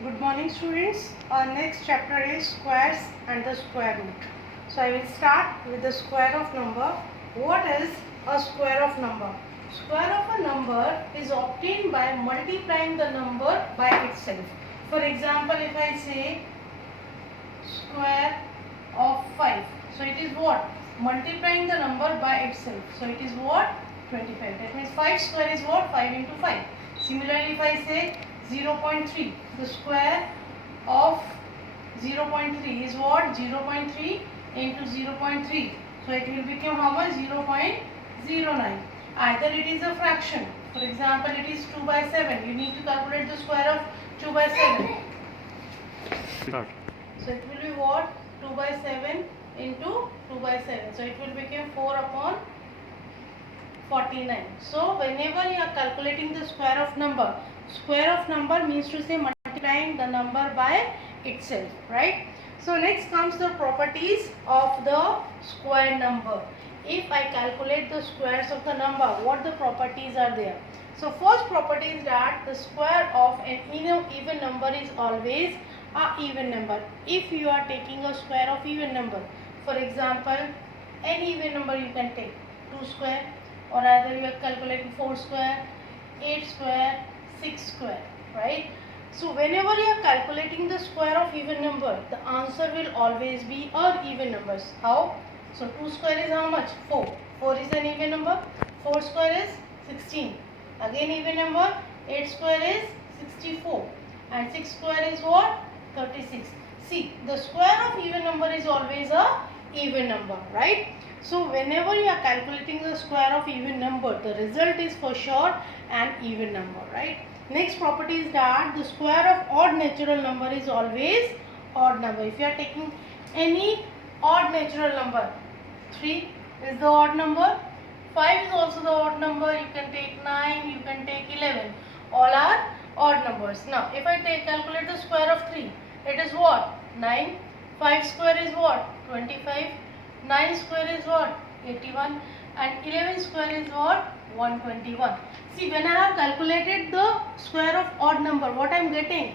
Good morning students. Our next chapter is squares and the square root. So I will start with the square of number. What is a square of number? Square of a number is obtained by multiplying the number by itself. For example, if I say square of 5. So it is what? Multiplying the number by itself. So it is what? 25. That means 5 square is what? 5 into 5. Similarly, if I say 0.3, the square of 0.3 is what? 0.3 into 0.3. So it will become how much? 0.09. Either it is a fraction. For example, it is 2 by 7. You need to calculate the square of 2 by 7. Start. So it will be what? 2 by 7 into 2 by 7. So it will become 4 upon 49. So whenever you are calculating the square of number means to say multiplying the number by itself, right? So next comes the properties of the square number. If I calculate the squares of the number, what the properties are there? So first property is that the square of an even number is always a even number. If you are taking a square of even number, for example, any even number you can take 2 square, or either you are calculating 4 square, 8 square, 6 square, right? So whenever you are calculating the square of even number, the answer will always be our even numbers. How? So 2 square is how much? 4. 4 is an even number. 4 square is 16. Again even number. 8 square is 64. And 6 square is what? 36. See, the square of even number is always a even number, right? So whenever you are calculating the square of even number, the result is for sure an even number, right? Next property is that the square of odd natural number is always odd number. If you are taking any odd natural number, 3 is the odd number, 5 is also the odd number, you can take 9, you can take 11, all are odd numbers. Now if I calculate the square of 3, it is what? 9. 5 square is what? 25. 9 square is what? 81. And 11 square is what? 121. See, when I have calculated the square of odd number, what I am getting?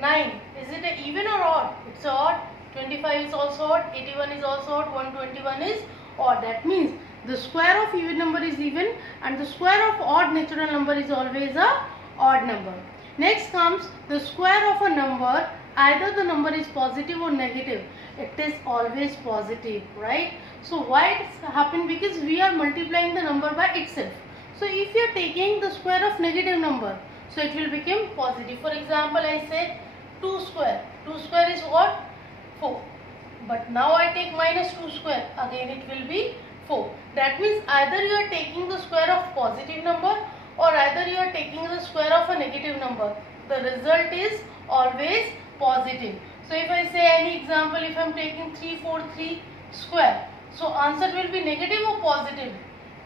9. Is it a even or odd? It's odd. 25 is also odd. 81 is also odd. 121 is odd. That means the square of even number is even and the square of odd natural number is always a odd number. Next comes the square of a number. Either the number is positive or negative, it is always positive, right? So why it's happened? Because we are multiplying the number by itself. So if you are taking the square of negative number, so it will become positive. For example, I say 2 square. 2 square is what? 4. But now I take minus 2 square. Again it will be 4. That means either you are taking the square of positive number or either you are taking the square of a negative number. The result is always positive. So if I say any example, if I am taking 343 square, so answer will be negative or positive?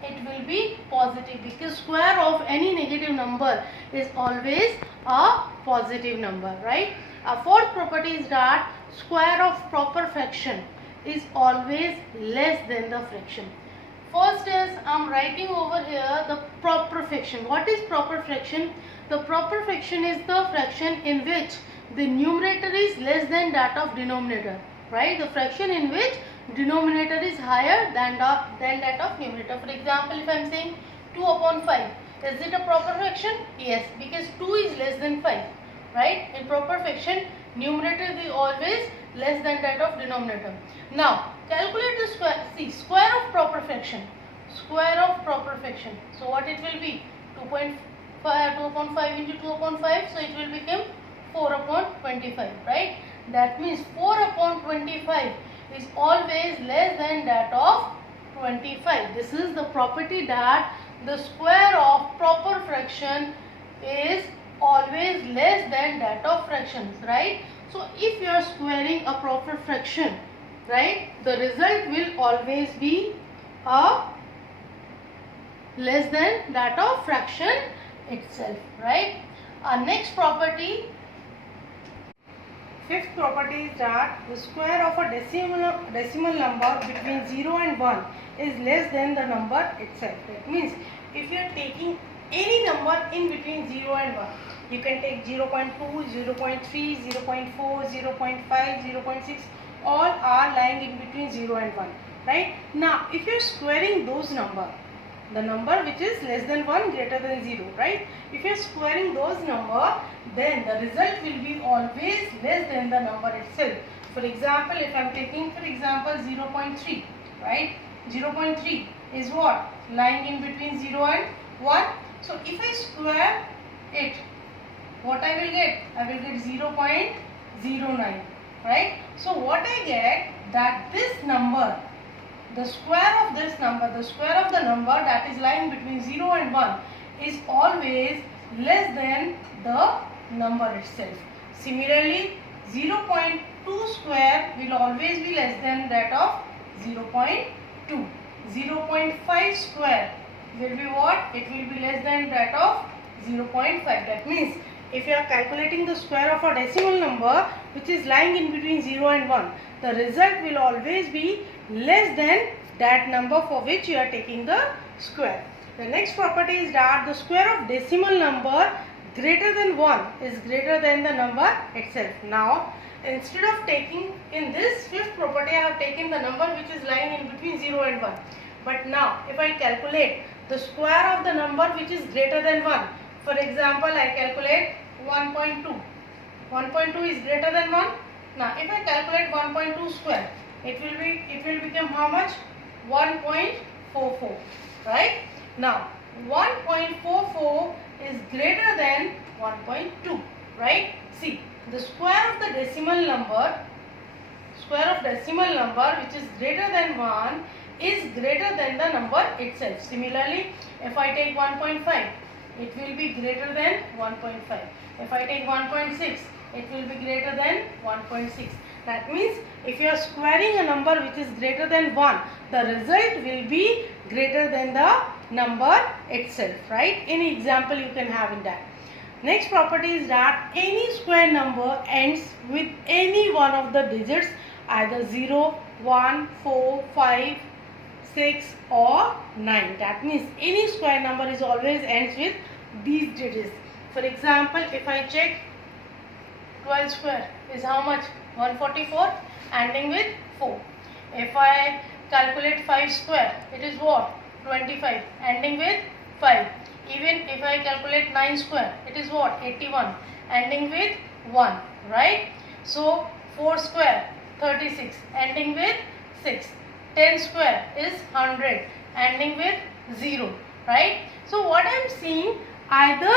It will be positive because square of any negative number is always a positive number, right? A fourth property is that square of proper fraction is always less than the fraction. First is I am writing over here the proper fraction. What is proper fraction? The proper fraction is the fraction in which the numerator is less than that of denominator, right? The fraction in which denominator is higher than that of numerator. For example, if I am saying 2 upon 5, is it a proper fraction? Yes, because 2 is less than 5, right? In proper fraction, numerator is always less than that of denominator. Now, calculate the square. See, square of proper fraction. Square of proper fraction. So, what it will be? 2 upon 5 into 2 upon 5. So, it will become 4 upon 25, right? That means 4 upon 25 is always less than that of 25. This is the property that the square of proper fraction is always less than that of fractions, right? So if you are squaring a proper fraction, right, the result will always be a less than that of fraction itself, right? Our next property, fifth property is that the square of a decimal number between 0 and 1 is less than the number itself. That means if you are taking any number in between 0 and 1, You can take 0.2, 0.3, 0.4, 0.5, 0.6, all are lying in between 0 and 1, right? Now, if you are squaring those number, the number which is less than 1 greater than 0, right? If you are squaring those number, then the result will be always less than the number itself. For example, if I am taking for example 0.3, right? 0.3 is what? Lying in between 0 and 1. So if I square it, what I will get? I will get 0.09, right? So what I get, that this number, the square of this number, the square of the number that is lying between 0 and 1 is always less than the number itself. Similarly, 0.2 square will always be less than that of 0.2. 0.5 square will be what? It will be less than that of 0.5. That means if you are calculating the square of a decimal number which is lying in between 0 and 1, the result will always be less than that number for which you are taking the square. The next property is that the square of decimal number greater than 1 is greater than the number itself. Now, instead of taking in this fifth property, I have taken the number which is lying in between 0 and 1. But now, if I calculate the square of the number which is greater than 1, for example, I calculate 1.2. 1.2 is greater than 1. Now, if I calculate 1.2 square, it will become how much? 1.44, right? Now, 1.44 is greater than 1.2, right? See, the square of the decimal number, which is greater than 1 is greater than the number itself. Similarly, if I take 1.5, it will be greater than 1.5. If I take 1.6, it will be greater than 1.6. That means if you are squaring a number which is greater than 1, the result will be greater than the number itself, right? Any example you can have in that. Next property is that any square number ends with any one of the digits, either 0, 1, 4, 5, 6 or 9. That means any square number is always ends with these digits. For example, if I check 12 square is how much? 144 ending with 4. If I calculate 5 square, it is what? 25 ending with 5. Even if I calculate 9 square, it is what? 81 ending with 1, right? So 4 square 36 ending with 6. 10 square is 100 ending with 0, right? So what I am seeing, either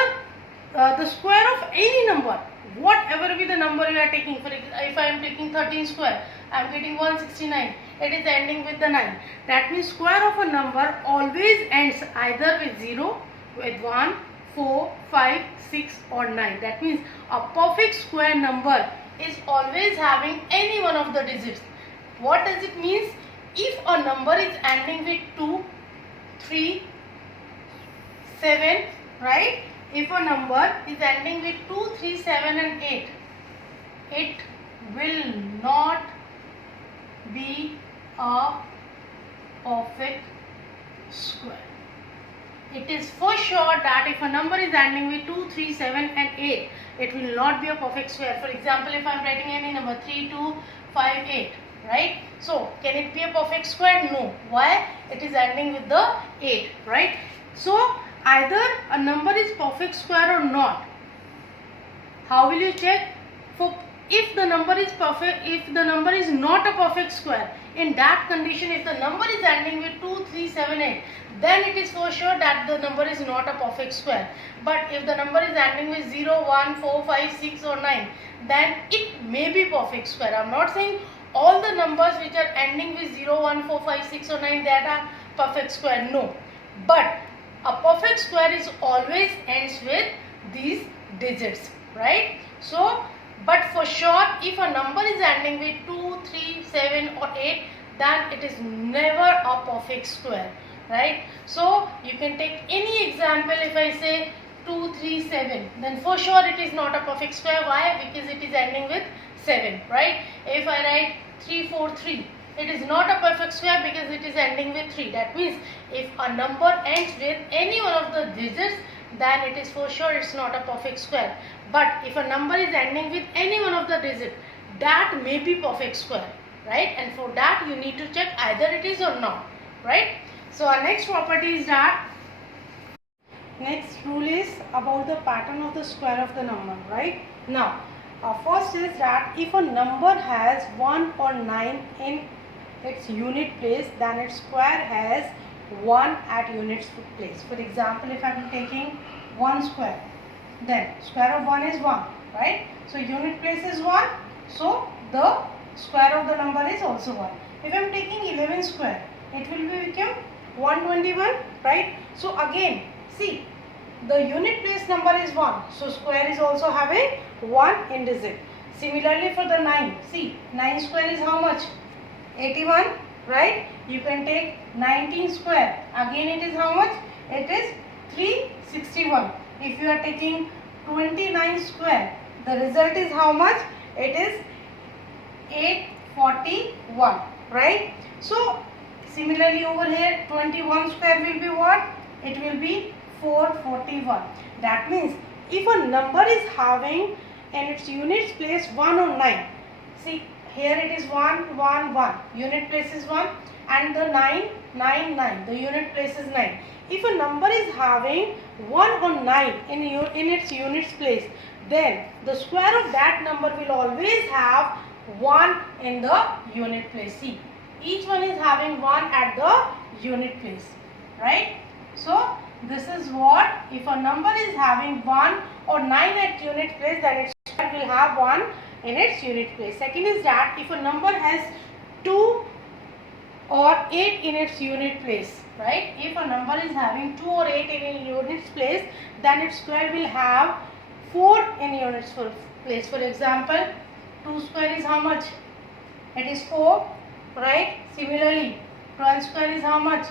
the square of any number, whatever be the number you are taking, for if I am taking 13 square, I am getting 169, it is ending with the 9. That means square of a number always ends either with 0, with 1, 4, 5, 6 or 9. That means a perfect square number is always having any one of the digits. What does it mean? If a number is ending with 2, 3, 7, right? If a number is ending with 2, 3, 7 and 8, it will not be a perfect square. It is for sure that if a number is ending with 2, 3, 7 and 8, it will not be a perfect square. For example, if I am writing any number 3, 2, 5, 8, right? So, can it be a perfect square? No. Why? It is ending with the 8, right? So, either a number is perfect square or not. How will you check? If the number is perfect, if the number is not a perfect square, in that condition, if the number is ending with 2, 3, 7, 8, then it is for sure that the number is not a perfect square. But if the number is ending with 0, 1, 4, 5, 6 or 9, then it may be perfect square. I am not saying all the numbers which are ending with 0, 1, 4, 5, 6 or 9, that are perfect square. No. But a perfect square is always ends with these digits, right? So, but for sure, if a number is ending with 2, 3, 7 or 8, then it is never a perfect square, right? So, you can take any example. If I say 2, 3, 7, then for sure it is not a perfect square. Why? Because it is ending with 7, right? If I write 3, 4, 3, it is not a perfect square because it is ending with 3. That means if a number ends with any one of the digits, then it is for sure it's not a perfect square. But if a number is ending with any one of the digit, that may be perfect square, right? And for that you need to check either it is or not, right? So our next property is that next rule is about the pattern of the square of the number, right? Now first is that if a number has 1 or 9 in its unit place, then its square has 1 at unit place. For example, if I am taking 1 square, then square of 1 is 1, right? So unit place is 1, so the square of the number is also 1. If I am taking 11 square, it will become 121, right? So again, see, the unit place number is 1, so square is also having 1 in digit. Similarly for the 9, see, 9 square is how much? 81, right? You can take 19 square, again it is how much? It is 361. If you are taking 29 square, the result is how much? It is 841, right? So similarly over here, 21 square will be what? It will be 441. That means if a number is having in its units place 1 or 9, see here it is 1, 1, 1, unit place is 1, and the 9, 9, 9, the unit place is 9. If a number is having 1 or 9 in its units place, then the square of that number will always have 1 in the unit place. See, each one is having 1 at the unit place, right? So this is what, if a number is having 1 or 9 at unit place, then its square will have 1 in its unit place. Second is that if a number has 2 or 8 in its unit place, right? If a number is having 2 or 8 in its units place, then its square will have 4 in units place. For example, 2 square is how much? It is 4, right? Similarly, 12 square is how much?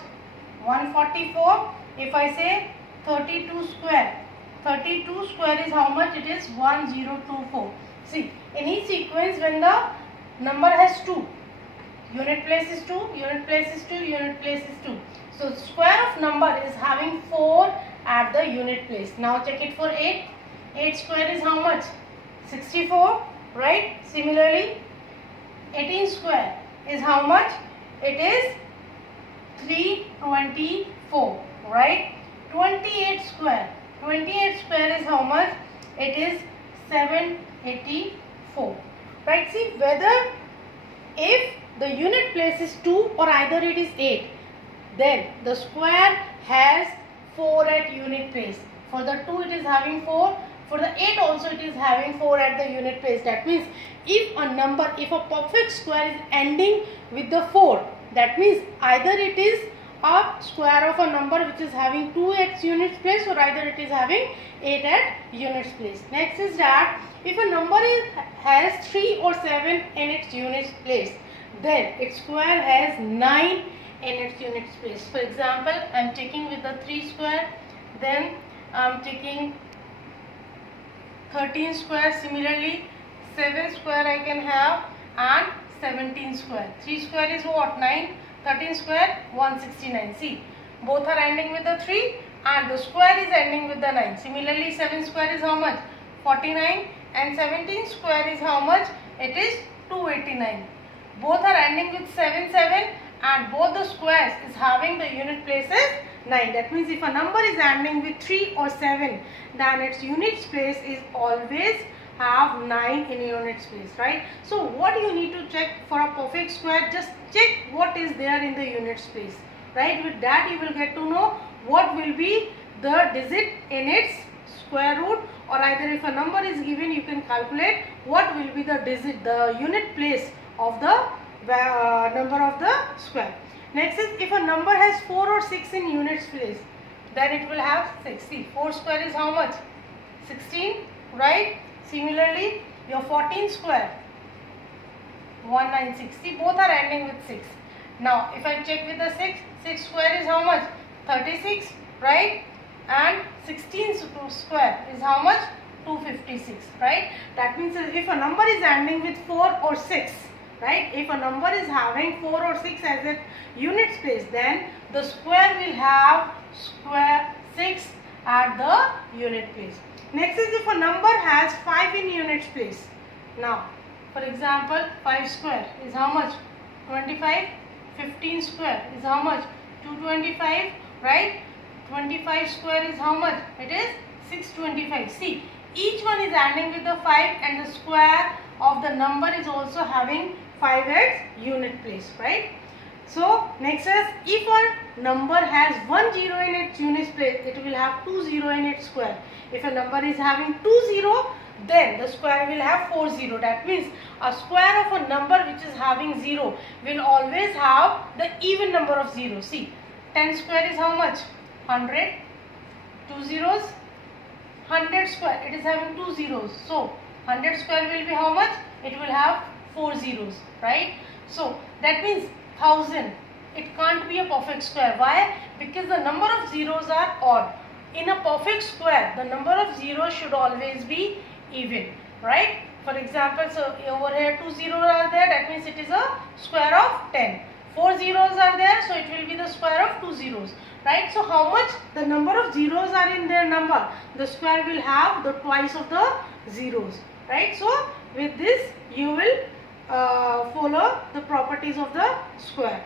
144. If I say 32 square, 32 square is how much? It is 1024. See, in each sequence when the number has 2, unit place is 2, unit place is 2, unit place is 2. So square of number is having 4 at the unit place. Now check it for 8. 8 square is how much? 64, right? Similarly, 18 square is how much? It is 324, right? 28 square. 28 square is how much? It is 784, right? See, whether if the unit place is 2 or either it is 8, then the square has 4 at unit place. For the 2 it is having 4, for the 8 also it is having 4 at the unit place. That means if a perfect square is ending with the 4, that means either it is a square of a number which is having 2 at units place, or either it is having 8 at units place. Next is that if a number has 3 or 7 in its units place, then its square has 9 in its units place. For example, I am taking with the 3 square, then I am taking 13 square. Similarly, 7 square I can have, and 17 square. 3 square is what? 9. 13 square, 169. See, both are ending with the 3 and the square is ending with the 9. Similarly, 7 square is how much? 49, and 17 square is how much? It is 289. Both are ending with 7, 7, and both the squares is having the unit places 9. That means if a number is ending with 3 or 7, then its unit place is always have 9 in units place, right? So what you need to check for a perfect square, just check what is there in the units place, right? With that you will get to know what will be the digit in its square root, or either if a number is given you can calculate what will be the digit, the unit place of the number of the square. Next is if a number has 4 or 6 in units place, then it will have 60. 4 square is how much? 16, right? Similarly, your 14 square, 1960, both are ending with 6. Now, if I check with the 6, 6 square is how much? 36, right? And 16 square is how much? 256, right? That means if a number is ending with 4 or 6, right? If a number is having 4 or 6 as a units place, then the square will have square 6 at the unit place. Next is if a number has 5 in units place. Now, for example, 5 square is how much? 25. 15 square is how much? 225, right? 25 square is how much? It is 625. See, each one is adding with the 5 and the square of the number is also having 5 at unit place, right? So, next is if a number has 1 0 in its unit place, it will have 2 0 in its square. If a number is having 2 0, then the square will have 4 0. That means a square of a number which is having 0 will always have the even number of zeros. See, 10 square is how much? 100. 2 zeros. 100 square, it is having 2 zeros. So, 100 square will be how much? It will have 4 zeros, right? So, that means 1000. It can't be a perfect square. Why? Because the number of zeros are odd. In a perfect square, the number of zeros should always be even, right? For example, so over here 2 zeros are there, that means it is a square of 10. 4 zeros are there, so it will be the square of 2 zeros, right? So how much the number of zeros are in their number, the square will have the twice of the zeros, right? So with this you will follow the properties of the square.